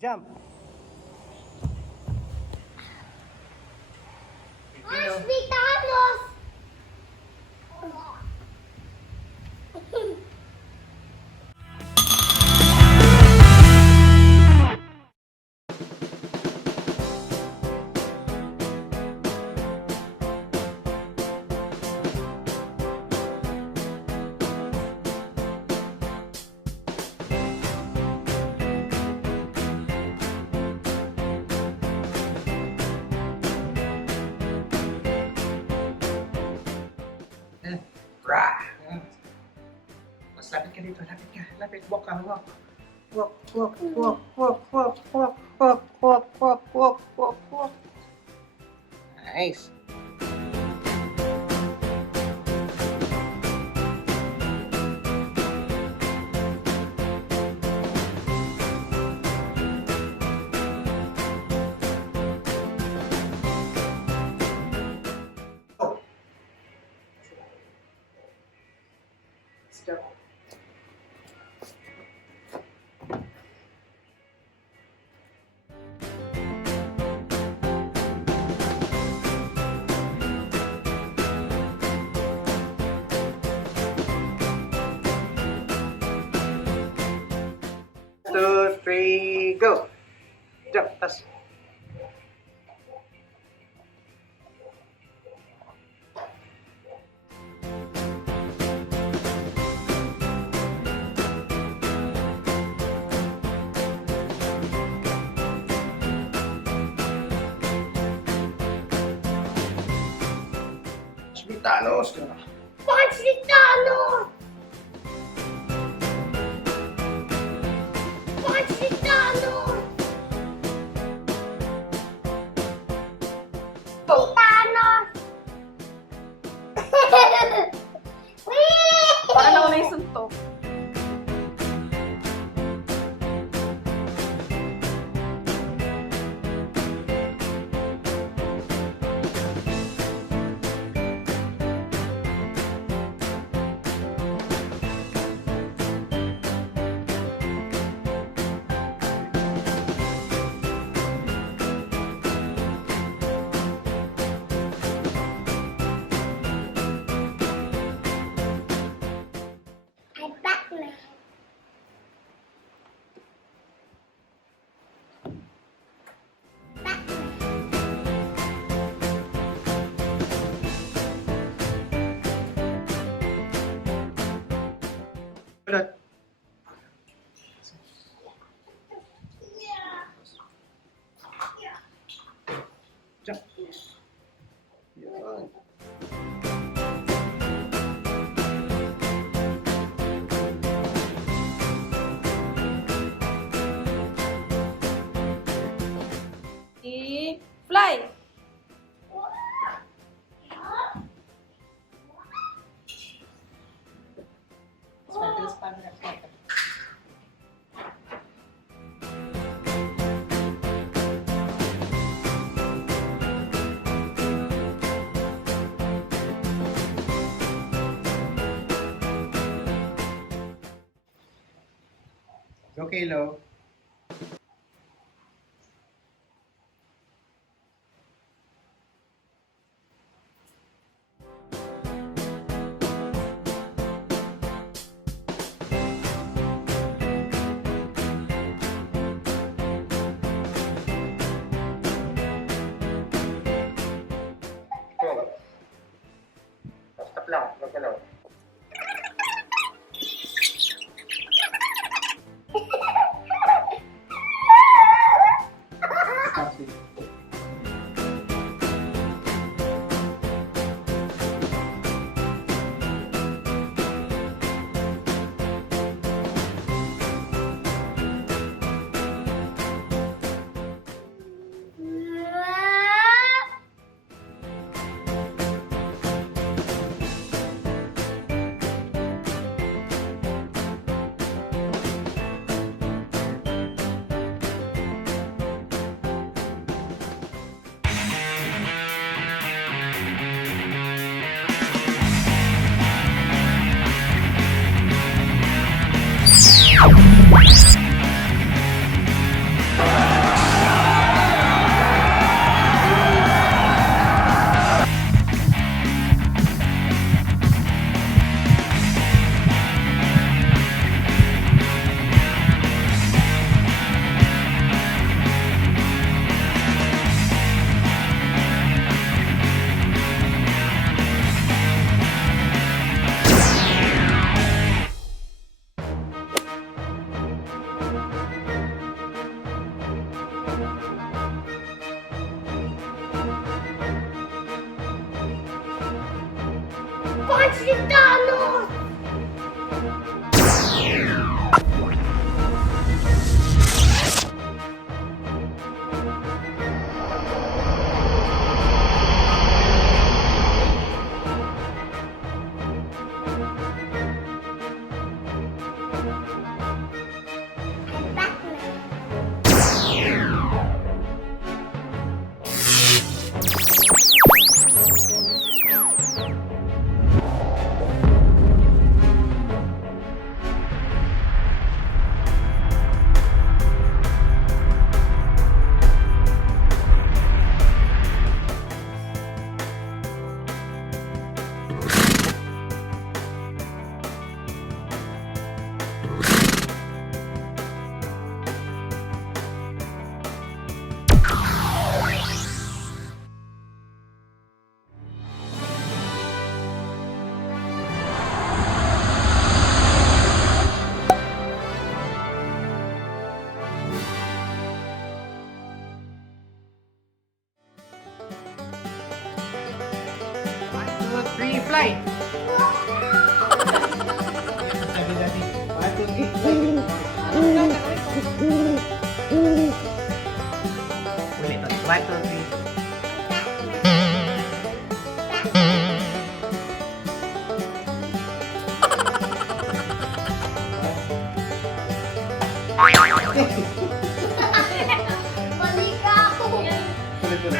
Jump. Mas Vitanos! Rah. Mas lapit ka dito, lapit ka. Lapit, walk ka, walk. Walk, walk, walk, walk, walk, walk, walk, walk, walk, walk, walk, walk. Nice. Let's go. Two, three, go. Jump, tas. Vitanos. Mas Vitanos! Mas Vitanos! Vitanos! Baka nauna yung suntok. I'm Batman. Ulit. Jump. Yun. Fly! Go, Kalo. Go. Stop lang, gagalaw. Punch the Thanos! I'm Batman. One, two, three, fly! Sabi natin, 1, 2, 3, fly! Ulit, 1, 2, 3. Mali ka ako. Ulit, ulit.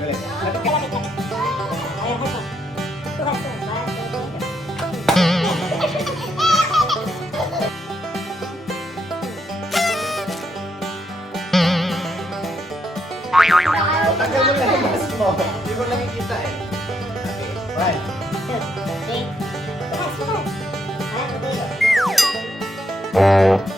Ulit. Lapit ka. Tagal mo lang yung mask mo. Hindi mo lang nakikita eh. Okay, 1.